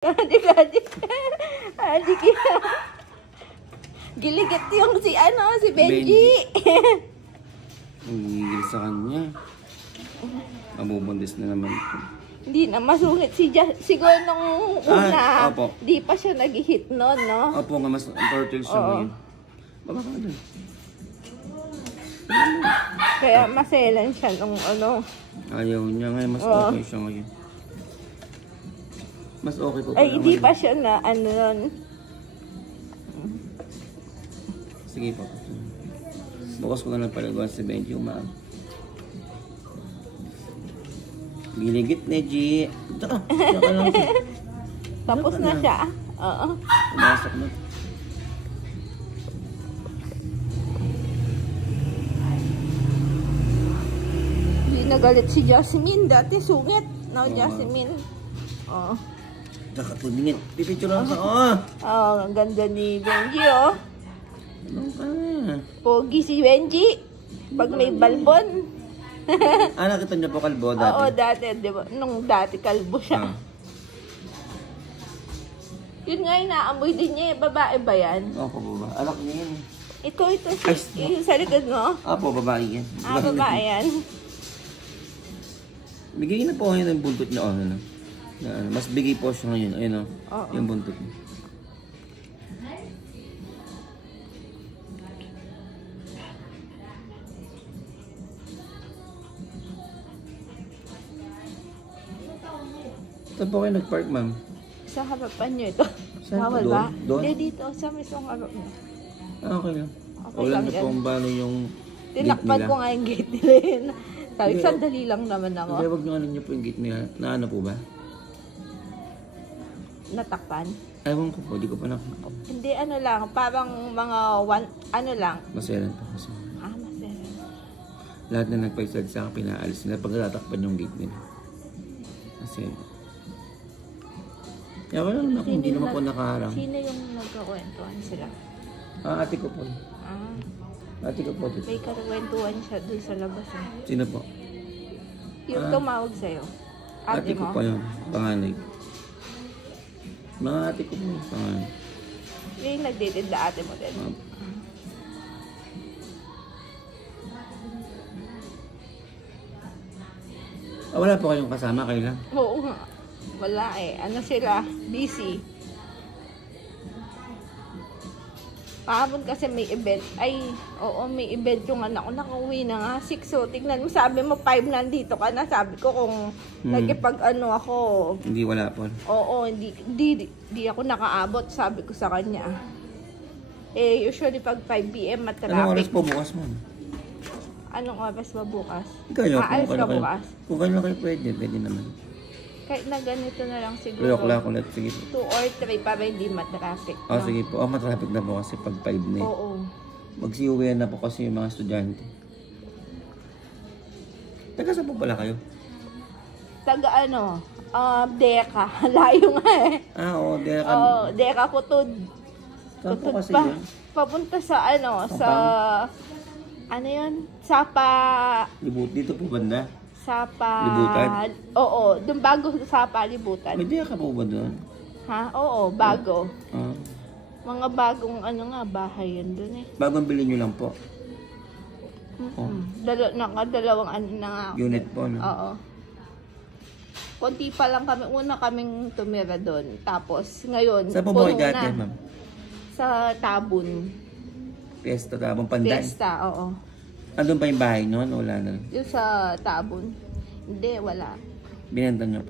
Adik. Giligit yung si Benji. Ang gigil sa kanya. Mabubundis na naman ito. Hindi na masungit siguro nung una. Opo. Di pa siya nag-hit noon, no? Opo nga, mas turtle siya ngayon. Baba ka doon. Kaya maselan siya nung ano. Ayaw niya ngayon, mas okay siya ngayon. Mas okay po. Ay, hindi pa siya na ano nun. Sige po. Bukas ko na lang palagawa si Benji umaan. Giligit na, G. Ito ka lang. Tapos na siya. Oo. Pumasok na. Hindi nagalit si Jasmine. Dati sungit. No, Jasmine. Oo. Nakatuningin. Pipicture lang sa ang ganda ni Benji, oh. Ano ka? Pogi si Benji. Pag may balbon. Nakita niyo po kalbo dati? Oo, dati. Diba? Nung dati kalbo siya. Yun nga, inaamoy din niya. Babae ba yan? Opo, baba. Alak niya yun. Ito. Yung sa likod mo? Opo, babae yan. Babae yan. Bigay na po ngayon ang buntot niya. Mas bigay po siya ngayon. Ayun yung buntot niya. Saan po kayo nag-park, ma'am? Sa harapan niyo ito. Saan? Bawal ba? Doon? Hindi, dito. Sa mismong harap niyo. Okay lang. Okay Wala lang na yan. po ang bano yung Tinakpan ko nga yung gate nila yun. Sabi, sandali lang naman ako. Kaya wag nyo ano nyo po yung gate nila. Na ano po ba? Natakpan? Ewan ko po, di ko pa nakita. Hindi, ano lang. Parang mga ano lang. Maselan po kasi. Masaya. Lahat na nagpaisad sa akin, pinaalis nila pag tatakpan yung gate nila. Kasi kaya wala naman ako, hindi naman po nakaharang. Sino yung nagkakwentuhan sila? Ate ko po. Ate ko po. May kakwentuhan siya doon sa labas. Sino po? Yung tumawag sa'yo. Ate ko po yun, panganay. Mga ate ko po, panganay. Yung nagdidid na ate mo din. Wala po kayong kasama, kayo lang? Oo nga. Wala eh. Ano sila? Busy. Kahapon kasi may event. Ay, oo, may event yung anak ko. Nakauwi na nga. 6. So, tignan mo. Sabi mo, 5 nandito ka na. Sabi ko kung nagipag-ano ako. Hindi, wala po. Oo, hindi ako nakaabot. Sabi ko sa kanya. Eh, usually pag 5 p.m. at traffic. Anong oras po bukas mo? Anong oras ba bukas? Kayo, Aalis ka bukas? Kung kayo kayo pwede naman. Kahit na ganito na lang siguro. 3 o'clock ulit, sige po. 2 or 3 para hindi matraffic. No? Sige po. Matraffic na po kasi pag 5 na eh. Oo. Magsiuwi na po kasi yung mga estudyante. Taga saan po pala kayo? Taga ano? Deka. Layo nga eh. Oo, Deka. Oo, Deka Kutod. Saan po kasi pa. yun? Papunta sa ano? Sa... Ano yun? Sapa... Dito po banda? Sapa... Libutan? Oo, doon bago sa Sapa, Libutan. May Deka po ba doon? Ha? Oo, bago. Ah. Mga bagong ano nga, bahay yun doon eh. Bagong bilhin nyo lang po? Dalawang ano na nga. Unit po, no? Oo. Konti pa lang kami. Una kaming tumira doon. Tapos, ngayon, Saan po ba kayo dati, ma'am? Sa Tabun. Fiesta, Tabang Pandan? Fiesta, oo. Andun pa yung bahay noon? Wala na. Yung sa Tabun. Hindi, wala. Binenta nyo po?